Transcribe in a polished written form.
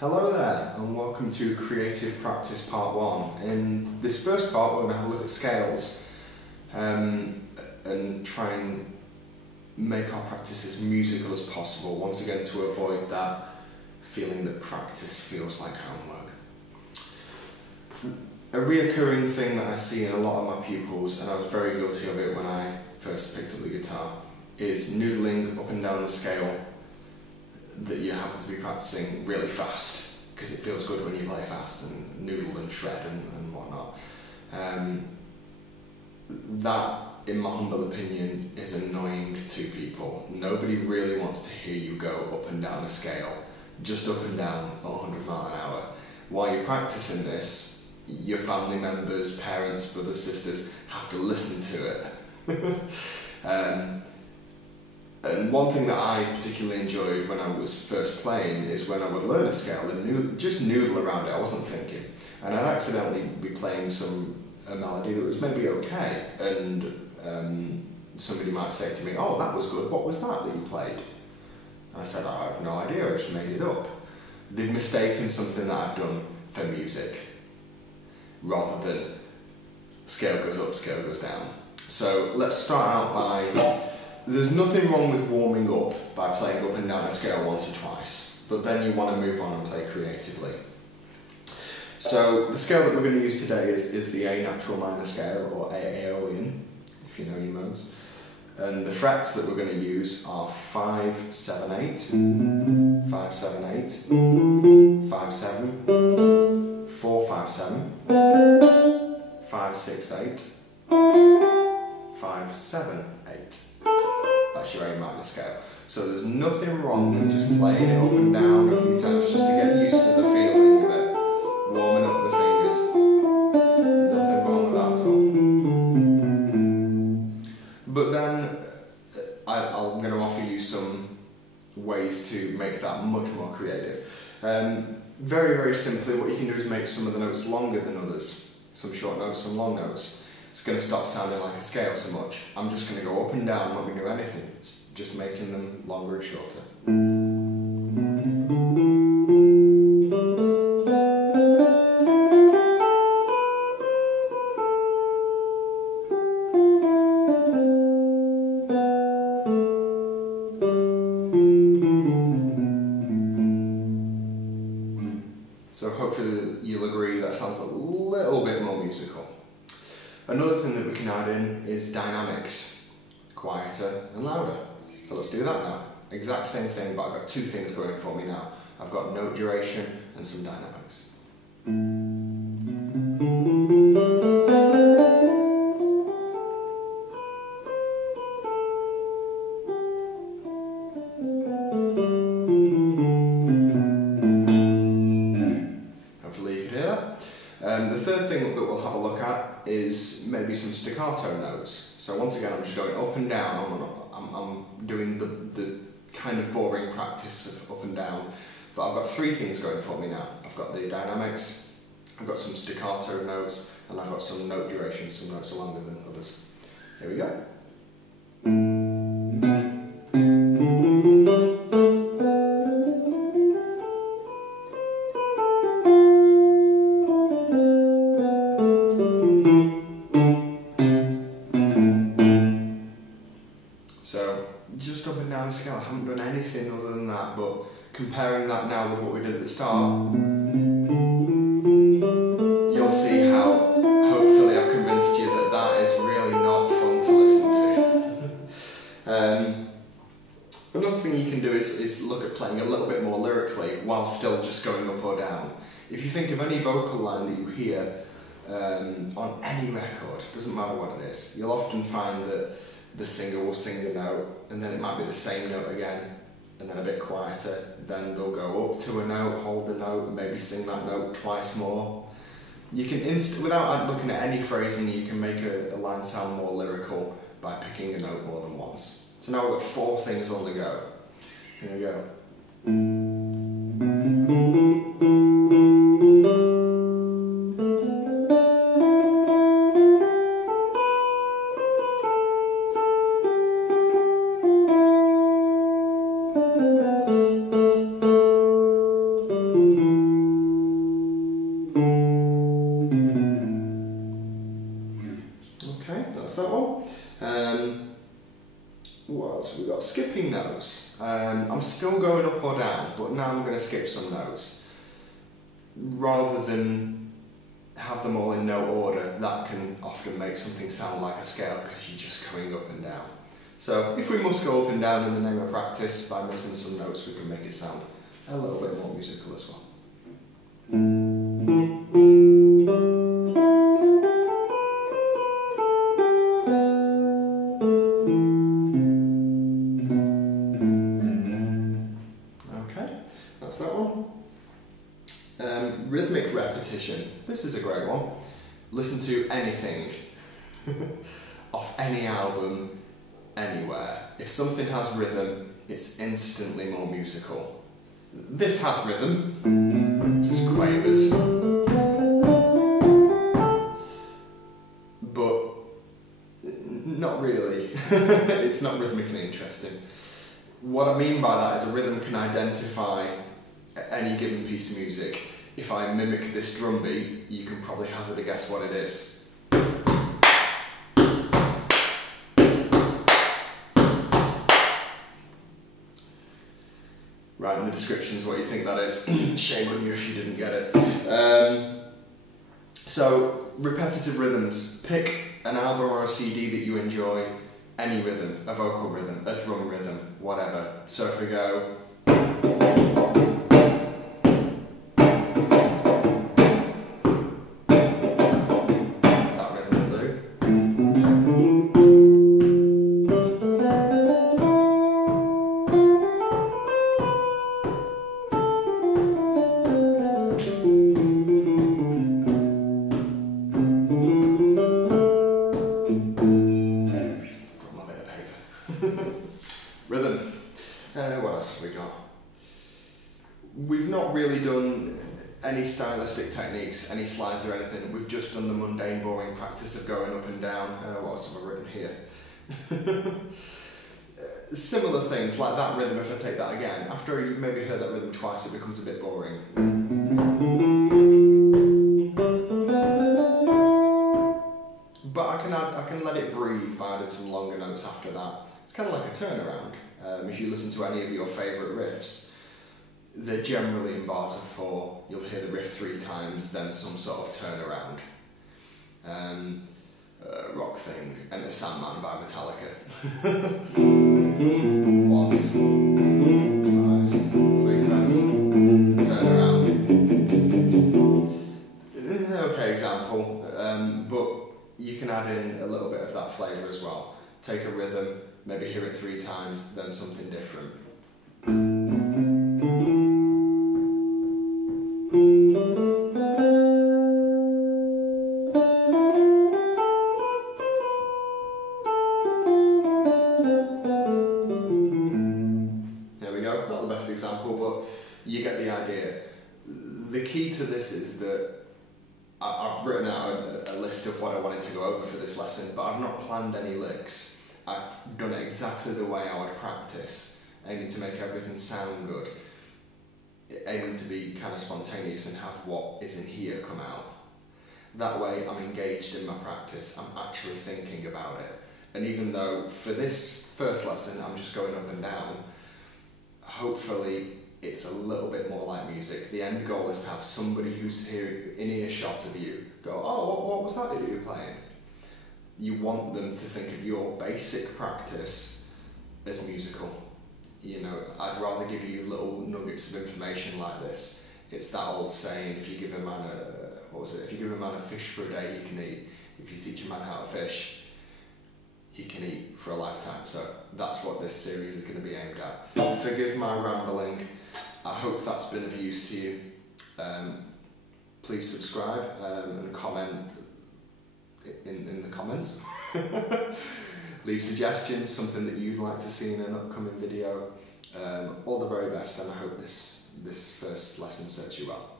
Hello there and welcome to Creative Practice Part 1. In this first part we're going to have a look at scales and try and make our practice as musical as possible, once again to avoid that feeling that practice feels like homework. A reoccurring thing that I see in a lot of my pupils, and I was very guilty of it when I first picked up the guitar, is noodling up and down the scale that you happen to be practicing really fast, because it feels good when you play fast and noodle and shred and whatnot. That, in my humble opinion, is annoying to people. Nobody really wants to hear you go up and down a scale, just up and down at 100 miles an hour. While you're practicing this, your family members, parents, brothers, sisters have to listen to it. And one thing that I particularly enjoyed when I was first playing is when I would learn a scale and just noodle around it. I wasn't thinking, and I'd accidentally be playing a melody that was maybe okay, and somebody might say to me, "Oh, that was good. What was that you played?" And I said, "I have no idea. I just made it up." They've mistaken something that I've done for music, rather than scale goes up, scale goes down. So let's start out by. There's nothing wrong with warming up by playing up and down a scale once or twice, but then you want to move on and play creatively. So the scale that we're going to use today is the A natural minor scale, or A Aeolian, if you know your modes. And the frets that we're going to use are 5, 7, 8, 5, 7, 8, 5, 7, 4, 5, 7, 5, 6, 8, 5, 7, 8. That's your A minor scale. So there's nothing wrong with just playing it up and down a few times just to get used to the feeling of it, warming up the fingers. Nothing wrong with that at all. But then I'm going to offer you some ways to make that much more creative. Very, very simply, what you can do is make some of the notes longer than others. Some short notes, some long notes. It's going to stop sounding like a scale so much. I'm just going to go up and down, not going to do anything. It's just making them longer and shorter. So hopefully you'll agree that sounds a little bit more musical. Another thing that we can add in is dynamics, quieter and louder. So let's do that now. Exact same thing, but I've got two things going for me now. I've got note duration and some dynamics. Hopefully you can hear that. The third thing that we'll have a look at is maybe some staccato notes. So once again, I'm just going up and down. I'm doing the kind of boring practice of up and down, but I've got three things going for me now. I've got the dynamics, I've got some staccato notes, and I've got some note duration. Some notes are longer than others. Here we go. So, just up and down the scale, I haven't done anything other than that, but comparing that now with what we did at the start, you'll see how, hopefully I've convinced you that that is really not fun to listen to. Another thing you can do is look at playing a little bit more lyrically while still just going up or down. If you think of any vocal line that you hear on any record, doesn't matter what it is, you'll often find that the singer will sing the note, and then it might be the same note again, and then a bit quieter. Then they'll go up to a note, hold the note, and maybe sing that note twice more. You can, without looking at any phrasing, you can make a line sound more lyrical by picking a note more than once. So now we've got 4 things on the go. Here we go. still going up or down, but now I'm going to skip some notes. Rather than have them all in no order, that can often make something sound like a scale because you're just going up and down. So if we must go up and down in the name of practice, by missing some notes we can make it sound a little bit more musical as well. Okay, that's that one. Rhythmic repetition. This is a great one. Listen to anything off any album, anywhere. If something has rhythm, it's instantly more musical. This has rhythm, just quavers, but not really. It's not rhythmically interesting. What I mean by that is a rhythm can identify any given piece of music. If I mimic this drum beat, you can probably hazard a guess what it is. Write in the descriptions what you think that is. Shame on you if you didn't get it. So, repetitive rhythms. Pick an album or a CD that you enjoy, any rhythm, a vocal rhythm, a drum rhythm, whatever. So if we go... Rhythm. What else have we got? We've not really done any stylistic techniques, any slides or anything. We've just done the mundane, boring practice of going up and down. What else have I written here? Similar things like that rhythm. If I take that again, after you've maybe heard that rhythm twice, it becomes a bit boring. But I can let it breathe by adding some longer notes after that. It's kind of like a turnaround. If you listen to any of your favourite riffs, they're generally in bars of 4. You'll hear the riff 3 times, then some sort of turnaround. Rock Thing, Enter Sandman by Metallica. Once, twice, 3 times, turnaround. Okay, example, but you can add in a little bit of that flavour as well. Take a rhythm, maybe hear it 3 times, then something different. There we go, not the best example, but you get the idea. The key to this is that I've written out a list of what I wanted to go over for this lesson, but I've not planned any licks. I've done it exactly the way I would practice, aiming to make everything sound good, aiming to be kind of spontaneous and have what is in here come out. That way I'm engaged in my practice, I'm actually thinking about it. And even though for this first lesson I'm just going up and down, hopefully it's a little bit more like music. The end goal is to have somebody who's here in earshot of you go, oh, what was that you were playing? You want them to think of your basic practice as musical. You know, I'd rather give you little nuggets of information like this. It's that old saying, if you give a man if you give a man a fish for a day, he can eat. If you teach a man how to fish, he can eat for a lifetime. So that's what this series is going to be aimed at. Forgive my rambling. I hope that's been of use to you. Please subscribe and comment in the comments. Leave suggestions, something that you'd like to see in an upcoming video. All the very best, and I hope this first lesson serves you well.